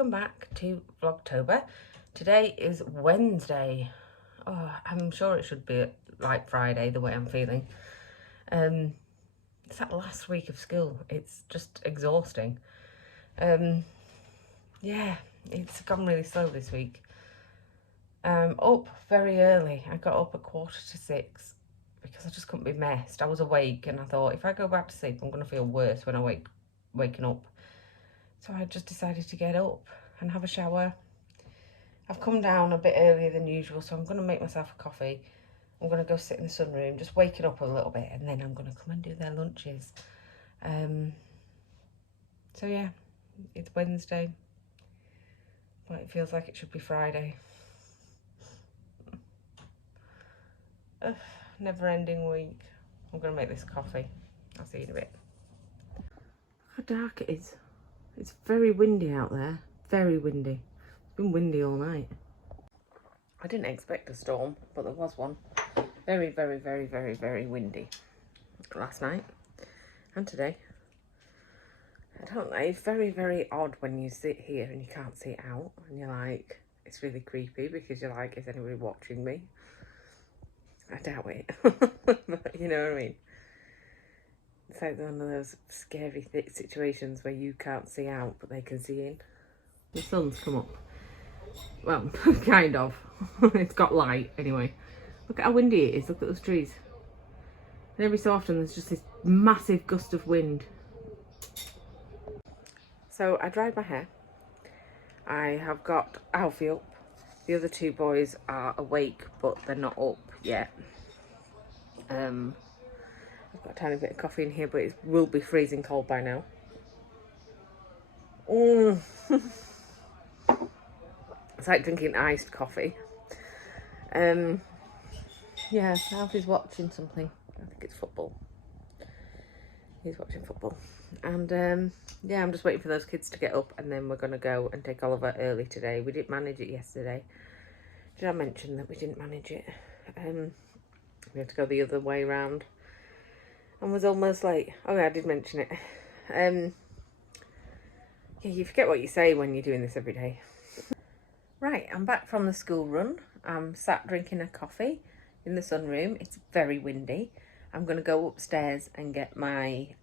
welcome back to Vlogtober. Today is Wednesday. Oh, I'm sure it should be like Friday, the way I'm feeling. It's that last week of school. It's just exhausting. Yeah, it's gone really slow this week. Up very early. I got up at 5:45 because I just couldn't be messed. I was awake and I thought, if I go back to sleep, I'm going to feel worse when I waking up. So I just decided to get up and have a shower. I've come down a bit earlier than usual, so I'm going to make myself a coffee. I'm going to go sit in the sunroom, just waking up a little bit, and then I'm going to come and do their lunches. So yeah, it's Wednesday, but it feels like it should be Friday. Never-ending week. I'm going to make this coffee. I'll see you in a bit. How dark it is. It's very windy out there. Very windy. It's been windy all night. I didn't expect a storm, but there was one. Very, very, very, very, very windy last night and today. I don't know, it's very, very odd when you sit here and you can't see out and you're like, it's really creepy because you're like, is anybody watching me? I doubt it, but you know what I mean? It's like one of those scary situations where you can't see out but they can see in. The sun's come up. Well, kind of. It's got light anyway. Look at how windy it is. Look at those trees. And every so often there's just this massive gust of wind. So I dried my hair. I have got Alfie up. The other two boys are awake, but they're not up yet. I've got a tiny bit of coffee in here, but it will be freezing cold by now. It's like drinking iced coffee. Yeah, Alfie's watching something. I think it's football. He's watching football. And yeah, I'm just waiting for those kids to get up, and then we're going to go and take Oliver early today. We didn't manage it yesterday. Did I mention that we didn't manage it? We had to go the other way round and was almost late. Oh yeah, I did mention it. Yeah, you forget what you say when you're doing this every day. Right, I'm back from the school run. I'm sat drinking a coffee in the sunroom. It's very windy. I'm going to go upstairs and get my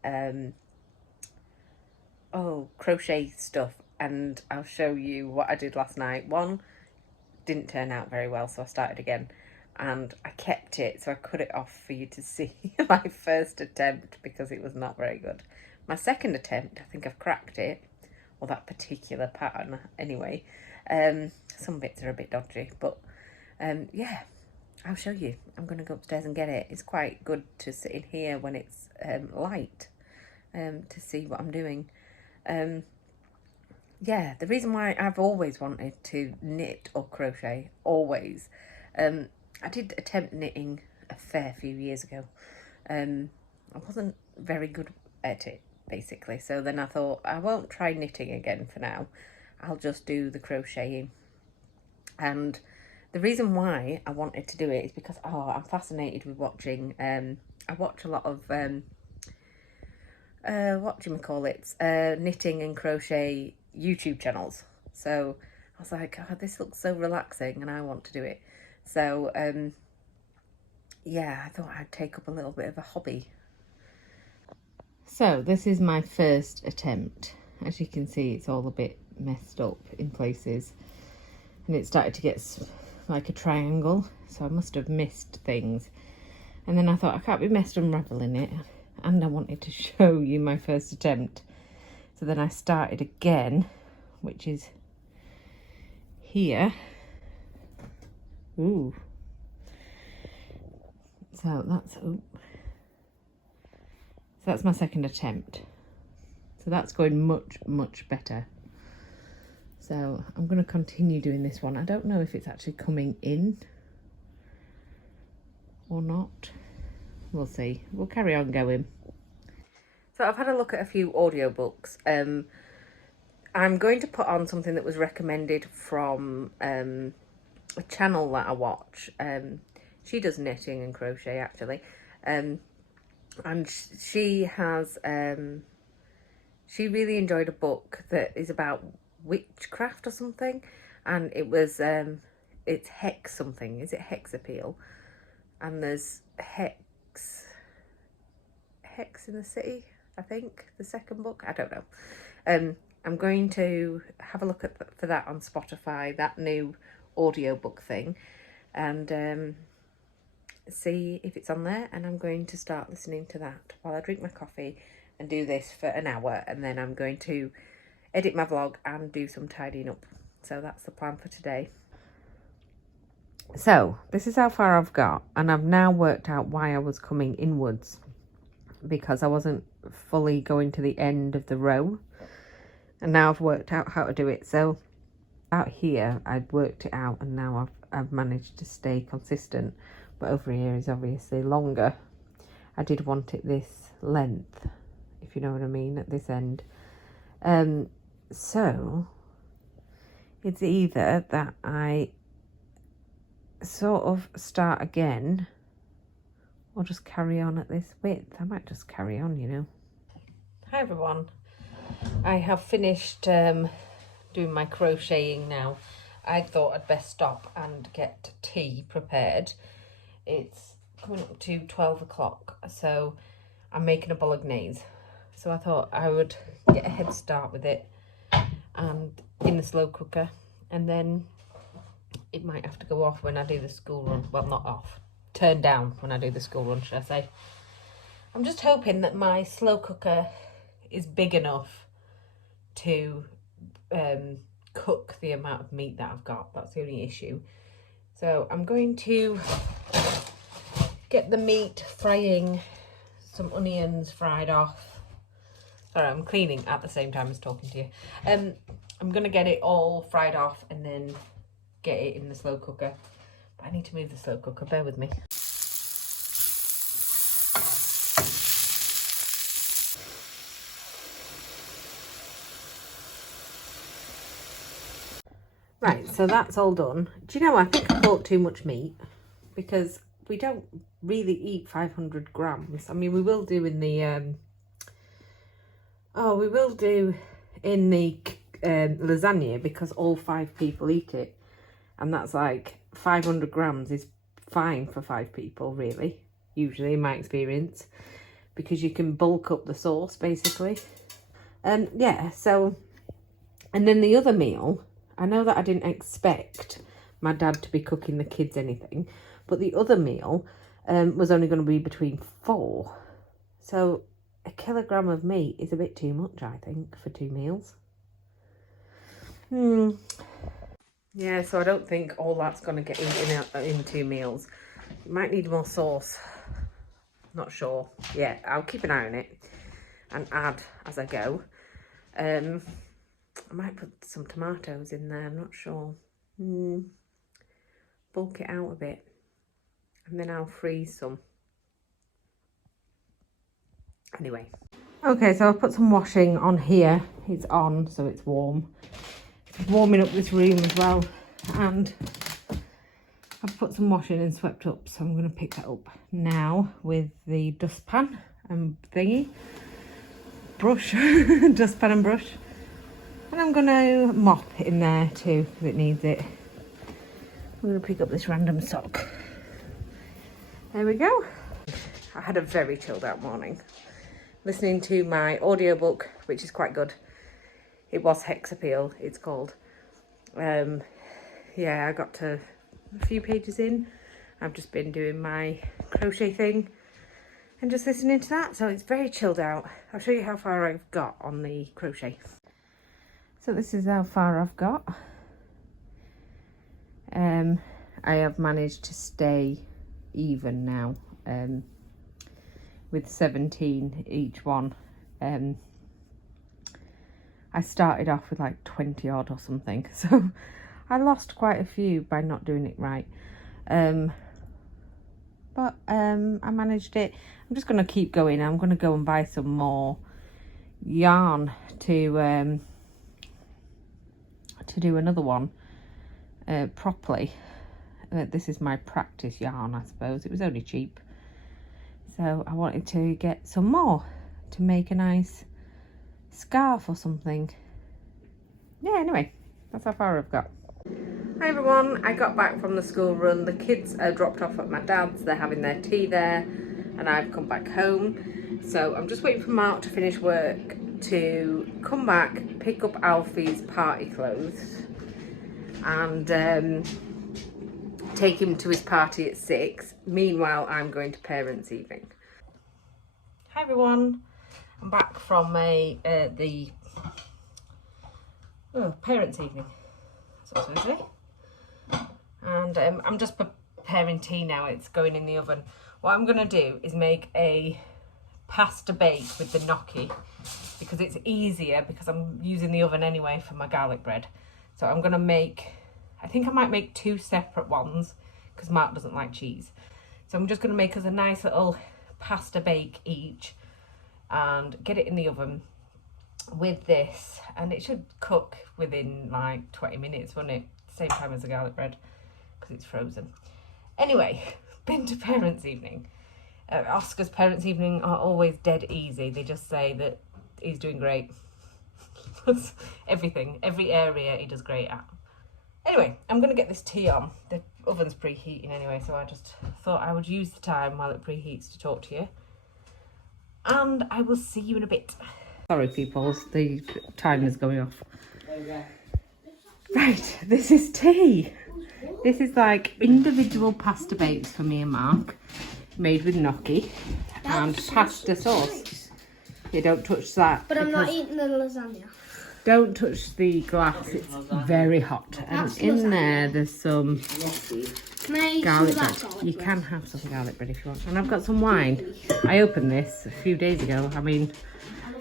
crochet stuff, and I'll show you what I did last night. One didn't turn out very well, so I started again, and I kept it, so I cut it off for you to see my first attempt because it was not very good. My second attempt, I think I've cracked it, or that particular pattern anyway. Some bits are a bit dodgy, but yeah, I'll show you. I'm going to go upstairs and get it. It's quite good to sit in here when it's light to see what I'm doing. Yeah, the reason why I've always wanted to knit or crochet, always. I did attempt knitting a fair few years ago. I wasn't very good at it, basically. So then I thought, I won't try knitting again for now. I'll just do the crocheting. And the reason why I wanted to do it is because, I'm fascinated with watching, I watch a lot of, knitting and crochet YouTube channels. So I was like, this looks so relaxing and I want to do it. So, yeah, I thought I'd take up a little bit of a hobby. So this is my first attempt. As you can see, it's all a bit messed up in places. And it started to get like a triangle. So I must have missed things. And then I thought, I can't be messed unraveling it. And I wanted to show you my first attempt. So then I started again, which is here. Ooh. So that's my second attempt. So that's going much, much better. So I'm going to continue doing this one. I don't know if it's actually coming in or not. We'll see. We'll carry on going. So I've had a look at a few audiobooks. I'm going to put on something that was recommended from a channel that I watch. She does knitting and crochet, actually. And she has... she really enjoyed a book that is about witchcraft or something, and it was it's hex something. Is it hex appeal? And there's hex in the City, I think, the second book. I don't know. I'm going to have a look for that on Spotify, that new audiobook thing, and see if it's on there, and I'm going to start listening to that while I drink my coffee and do this for an hour, and then I'm going to edit my vlog and do some tidying up. So that's the plan for today. So this is how far I've got, and I've now worked out why I was coming inwards, because I wasn't fully going to the end of the row, and now I've worked out how to do it. So out here I'd worked it out, and now I've managed to stay consistent, but over here is obviously longer. I did want it this length, if you know what I mean, at this end. So it's either that I sort of start again or just carry on at this width. I might just carry on, you know. Hi everyone, I have finished doing my crocheting now. I thought I'd best stop and get tea prepared. It's coming up to 12 o'clock, so I'm making a Bolognaise. So I thought I would get a head start with it and in the slow cooker, and then it might have to go off when I do the school run. Well, not off, turn down when I do the school run, should I say. I'm just hoping that my slow cooker is big enough to cook the amount of meat that I've got. That's the only issue. So I'm going to get the meat frying, some onions fried off. Sorry, I'm cleaning at the same time as talking to you. I'm going to get it all fried off and then get it in the slow cooker. But I need to move the slow cooker, bear with me. Right, so that's all done. Do you know, I think I bought too much meat, because we don't really eat 500 grams. I mean, we will do in the lasagna, because all 5 people eat it, and that's like 500 grams is fine for 5 people, really, usually in my experience, because you can bulk up the sauce basically. Yeah, so, and then the other meal, I know that I didn't expect my dad to be cooking the kids anything, but the other meal was only going to be between 4. So a kilogram of meat is a bit too much, I think, for 2 meals. Yeah, so I don't think all that's going to get in 2 meals. You might need more sauce. Not sure. Yeah, I'll keep an eye on it and add as I go. I might put some tomatoes in there, I'm not sure. Bulk it out a bit, and then I'll freeze some. Anyway. Okay, so I've put some washing on here. It's on, so it's warm. It's warming up this room as well. And I've put some washing and swept up, so I'm going to pick that up now with the dustpan and thingy. Brush. Dustpan and brush. And I'm going to mop in there too, because it needs it. I'm going to pick up this random sock. There we go. I had a very chilled out morning. Listening to my audiobook, which is quite good. It was Hex Appeal, it's called. Yeah, I got to a few pages in. I've just been doing my crochet thing and just listening to that. So it's very chilled out. I'll show you how far I've got on the crochet. So this is how far I've got. I have managed to stay even now, with 17 each one. I started off with like 20 odd or something, so I lost quite a few by not doing it right. But I managed it. I'm just going to keep going. I'm going to go and buy some more yarn to do another one properly. This is my practice yarn, I suppose. It was only cheap, so I wanted to get some more to make a nice scarf or something. yeah, anyway, that's how far I've got. Hi everyone, I got back from the school run. The kids are dropped off at my dad's, they're having their tea there, and I've come back home. So I'm just waiting for Mark to finish work to come back, pick up Alfie's party clothes, and take him to his party at 6. Meanwhile, I'm going to parents' evening. Hi everyone, I'm back from the parents' evening. That's what I was going to say. And I'm just preparing tea now. It's going in the oven. What I'm going to do is make a pasta bake with the gnocchi, because it's easier, because I'm using the oven anyway for my garlic bread. So I'm going to make, I think I might make 2 separate ones, because Mark doesn't like cheese. So I'm just going to make us a nice little pasta bake each and get it in the oven with this, and it should cook within like 20 minutes, won't it? Same time as the garlic bread, because it's frozen. Anyway, been to parents' evening. Oscar's parents' evening are always dead easy. They just say that he's doing great. Everything, every area he does great at. Anyway, I'm going to get this tea on. The oven's preheating anyway, so I just thought I would use the time while it preheats to talk to you. And I will see you in a bit. Sorry, people, the timer's going off. Right, this is tea. This is like individual pasta bakes for me and Mark, made with gnocchi and pasta sauce. You don't touch that. But I'm not eating the lasagna. Don't touch the glass, it's very hot. And in there, there's some garlic bread. You can have some garlic bread if you want. And I've got some wine. I opened this a few days ago. I mean,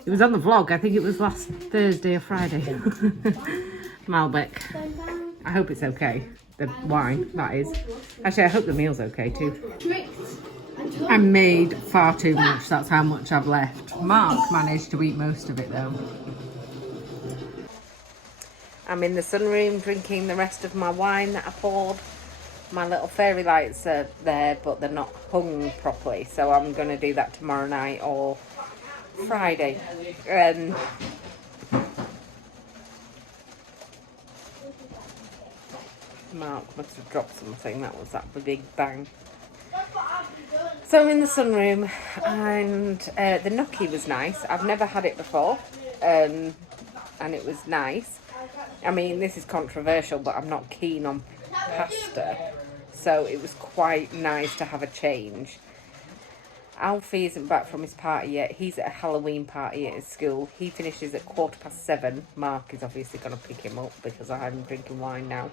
it was on the vlog. I think it was last Thursday or Friday. Malbec. I hope it's okay. The wine, that is. Actually, I hope the meal's okay too. I made far too much. That's how much I've left. Mark managed to eat most of it though. I'm in the sunroom drinking the rest of my wine that I poured. My little fairy lights are there, but they're not hung properly. So I'm going to do that tomorrow night or Friday. Mark must have dropped something. That was that big bang. So I'm in the sunroom, and the gnocchi was nice. I've never had it before, and it was nice. I mean, this is controversial, but I'm not keen on pasta, so it was quite nice to have a change. Alfie isn't back from his party yet. He's at a Halloween party at his school. He finishes at 7:15. Mark is obviously going to pick him up because I'm drinking wine now.